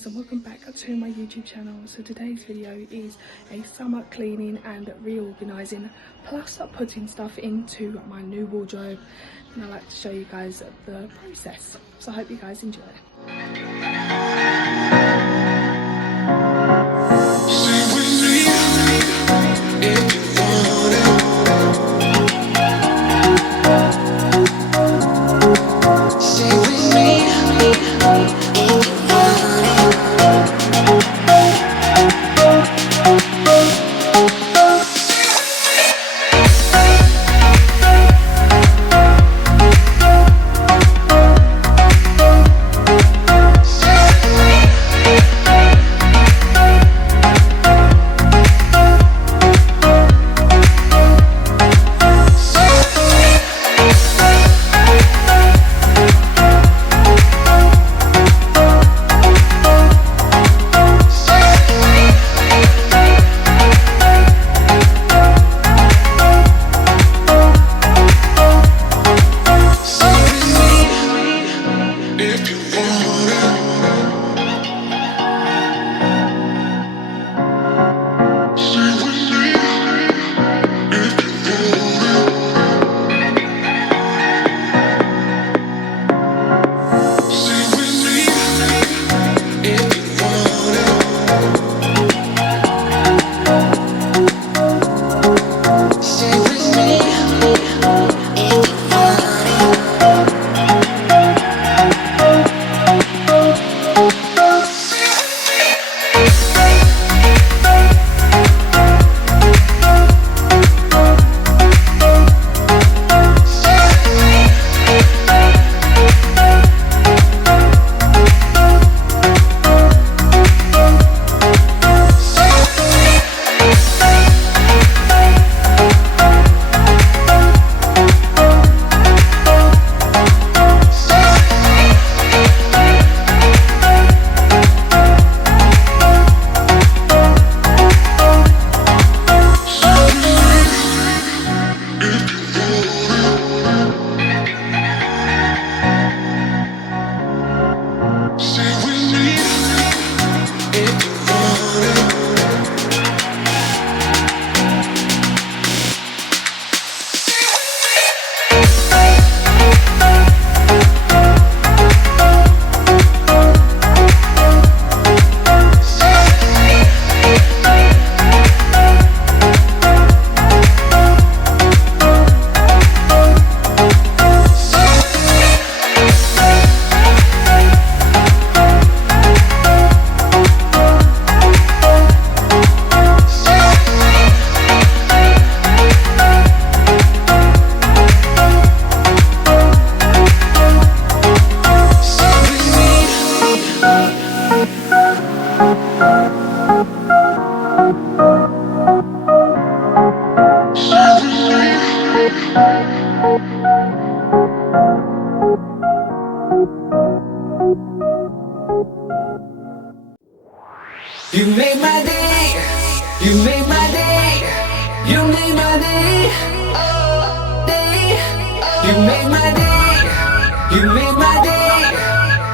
guys, and welcome back to my YouTube channel. So today's video is a summer cleaning and reorganizing, plus putting stuff into my new wardrobe, and I like to show you guys the process. So I hope you guys enjoy. You made my day, you made my day, you made my day, oh, day. You made my day, you made my day,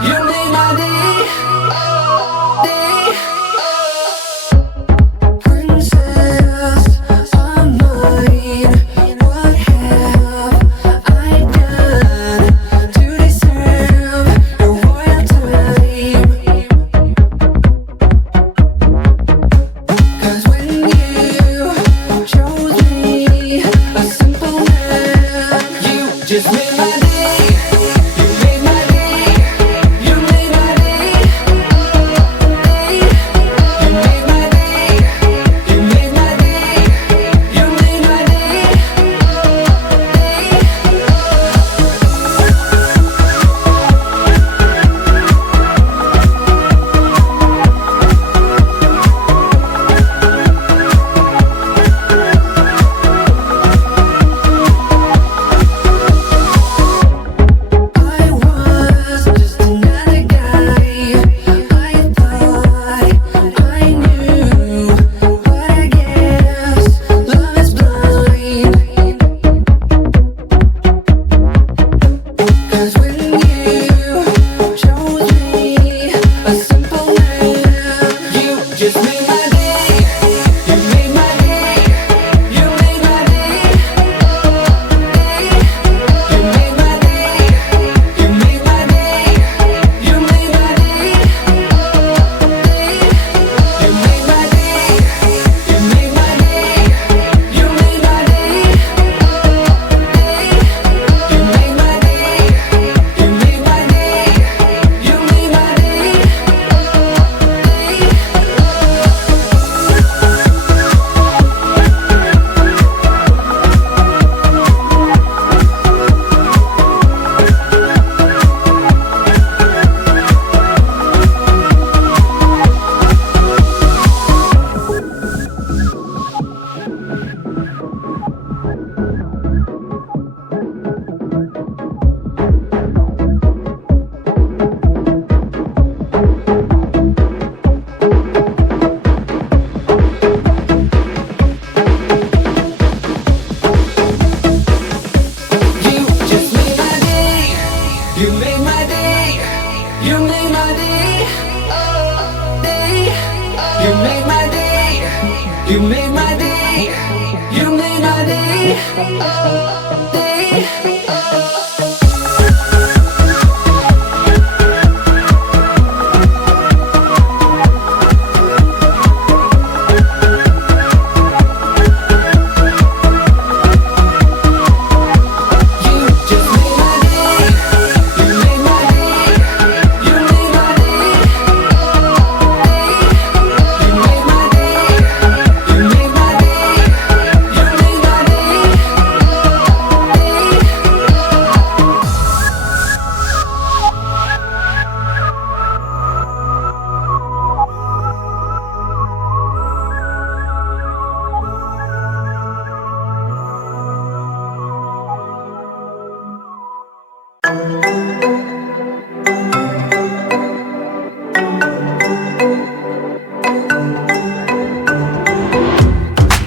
you made my day, oh, day, oh. Princess of mine, what have I done to deserve your royalty? Just made my day, you made my day, you made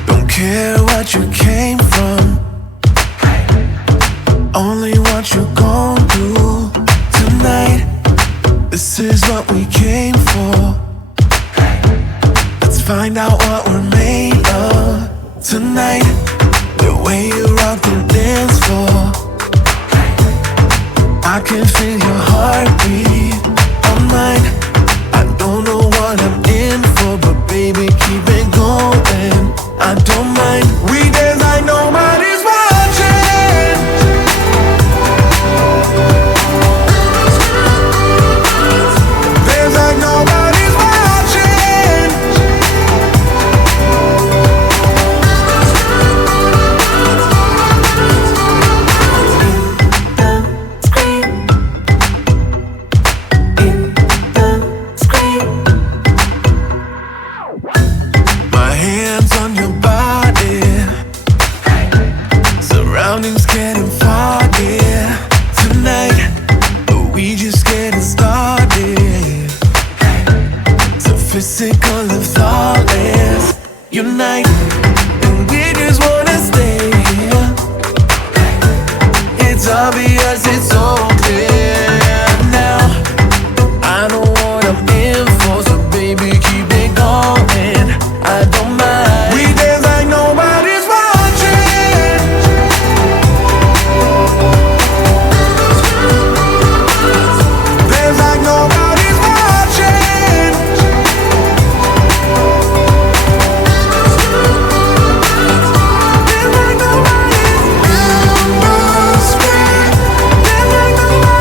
Don't care what you came from, only what you're gon' do tonight. This is what we came for. Let's find out what we're made of tonight. The way you rock the dance floor, I can feel your heartbeat on mine. I don't know what I'm in for, but baby, keep it going. I don't mind. We dance like nobody's watching. Dance like nobody's watching. My hands on your body, surroundings getting foggy tonight, but we just getting started. So physical and thoughtless unite, and we just wanna stay here. It's obvious, it's so clear now. I know what I'm in for, so baby, keep it going. I don't mind. We dance like nobody's watching. Dance like nobody's watching. Dance like nobody's in the street. Dance like nobody's in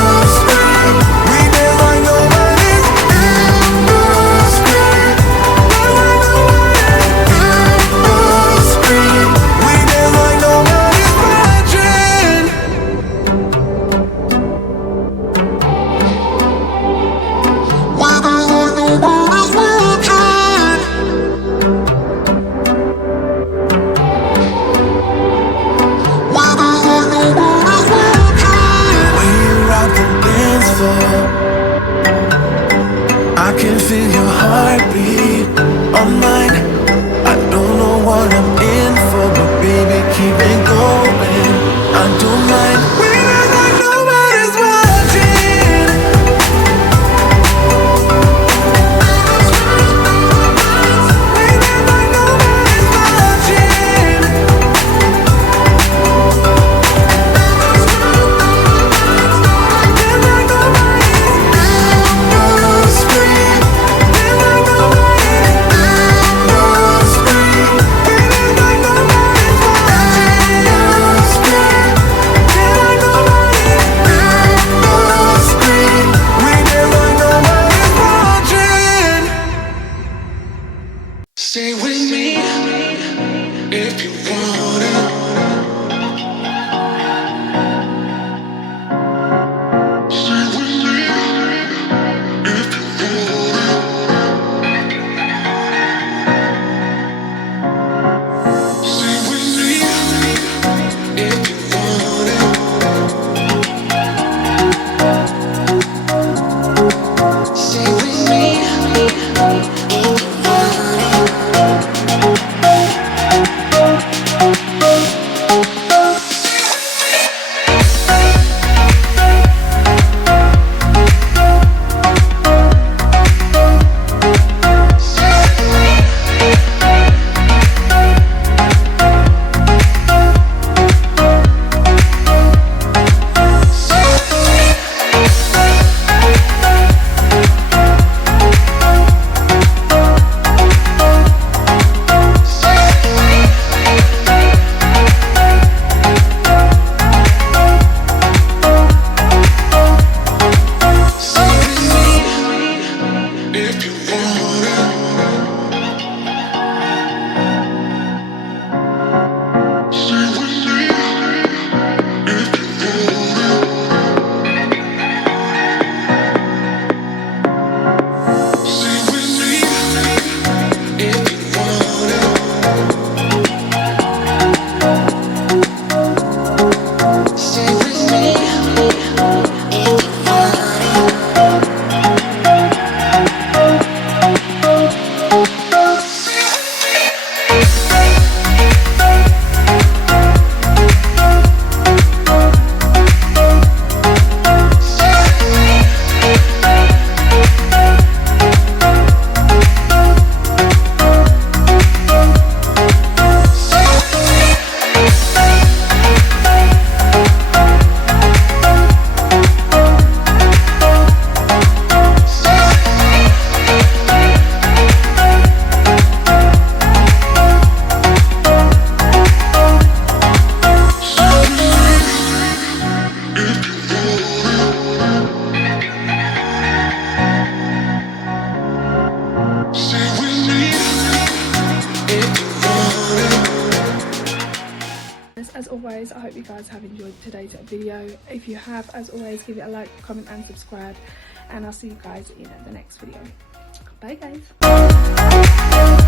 the street. We dance like nobody's in the street. Dance like nobody's in the street. We dance like nobody's watching. We dance like nobody's watching. We dance like nobody's watching. When you rock the dance floor, I can feel your heartbeat on mine. I don't know what I'm in for, but baby, keep it going. I don't mind. We dance like nobody's watching. We dance like nobody's watching. Dance like nobody's in the street. Dance like nobody's in the street. We dance like nobody's watching. as always, I hope you guys have enjoyed today's video. If you have, as always, give it a like, comment and subscribe, and I'll see you guys in the next video. Bye guys.